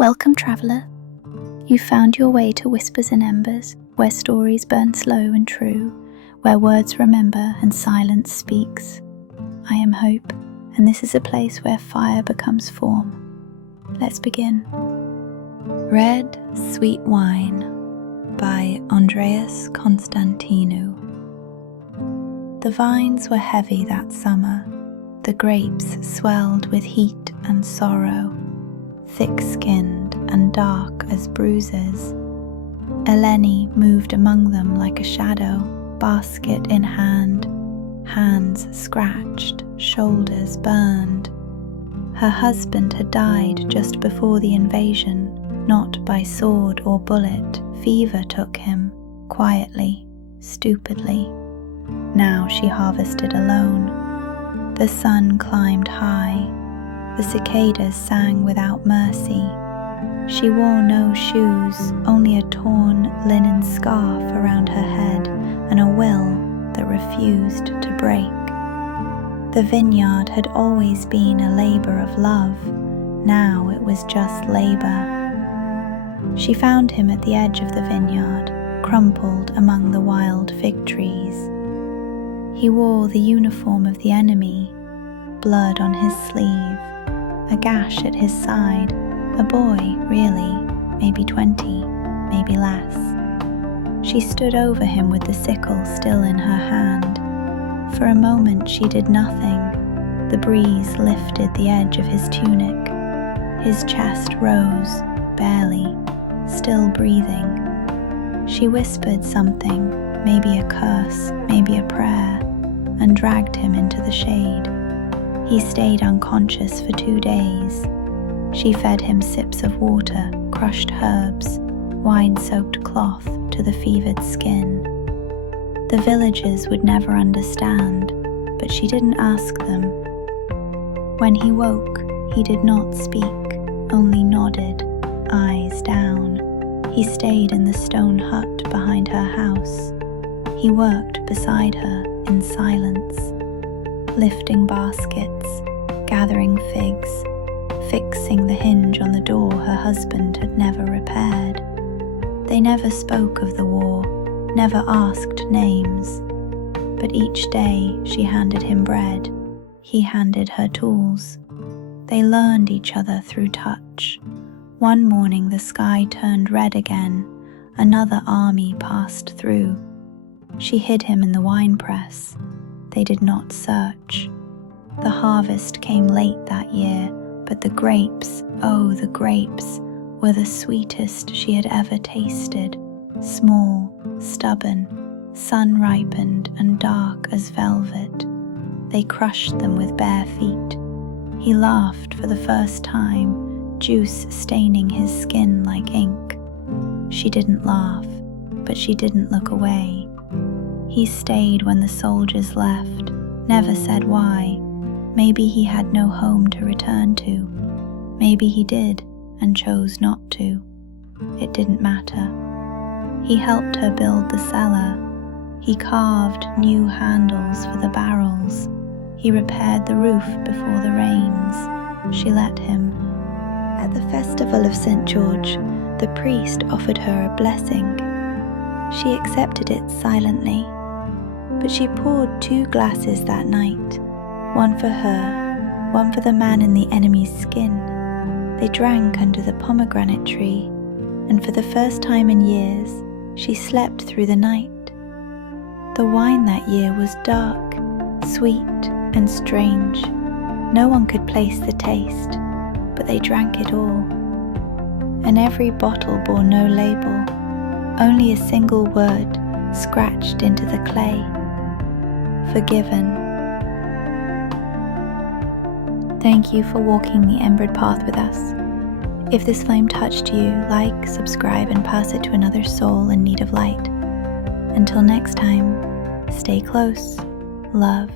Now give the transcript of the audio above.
Welcome, traveller. You found your way to Whispers and Embers, where stories burn slow and true, where words remember and silence speaks. I am Hope, and this is a place where fire becomes form. Let's begin. Red Sweet Wine by Andreas Konstantinou. The vines were heavy that summer, the grapes swelled with heat and sorrow, thick-skinned and dark as bruises. Eleni moved among them like a shadow, basket in hand, hands scratched, shoulders burned. Her husband had died just before the invasion, not by sword or bullet. Fever took him, quietly, stupidly. Now she harvested alone. The sun climbed high. The cicadas sang without mercy. She wore no shoes, only a torn linen scarf around her head and a will that refused to break. The vineyard had always been a labor of love. Now it was just labor. She found him at the edge of the vineyard, crumpled among the wild fig trees. He wore the uniform of the enemy, blood on his sleeve, a gash at his side, a boy, really, maybe 20, maybe less. She stood over him with the sickle still in her hand. For a moment she did nothing. The breeze lifted the edge of his tunic. His chest rose, barely, still breathing. She whispered something, maybe a curse, maybe a prayer, and dragged him into the shade. He stayed unconscious for 2 days. She fed him sips of water, crushed herbs, wine-soaked cloth to the fevered skin. The villagers would never understand, but she didn't ask them. When he woke, he did not speak, only nodded, eyes down. He stayed in the stone hut behind her house. He worked beside her in silence, lifting baskets, gathering figs, fixing the hinge on the door her husband had never repaired. They never spoke of the war, never asked names, but each day she handed him bread, he handed her tools. They learned each other through touch. One morning the sky turned red again, another army passed through. She hid him in the winepress. They did not search. The harvest came late that year, but the grapes, oh the grapes, were the sweetest she had ever tasted. Small, stubborn, sun-ripened and dark as velvet. They crushed them with bare feet. He laughed for the first time, juice staining his skin like ink. She didn't laugh, but she didn't look away. He stayed when the soldiers left, never said why. Maybe he had no home to return to. Maybe he did and chose not to. It didn't matter. He helped her build the cellar. He carved new handles for the barrels. He repaired the roof before the rains. She let him. At the festival of St. George, the priest offered her a blessing. She accepted it silently, but she poured 2 glasses that night, one for her, one for the man in the enemy's skin. They drank under the pomegranate tree, and for the first time in years, she slept through the night. The wine that year was dark, sweet, and strange. No one could place the taste, but they drank it all. And every bottle bore no label, only a single word scratched into the clay. Forgiven. Thank you for walking the embered path with us. If this flame touched you, like, subscribe, and pass it to another soul in need of light. Until next time, stay close, love,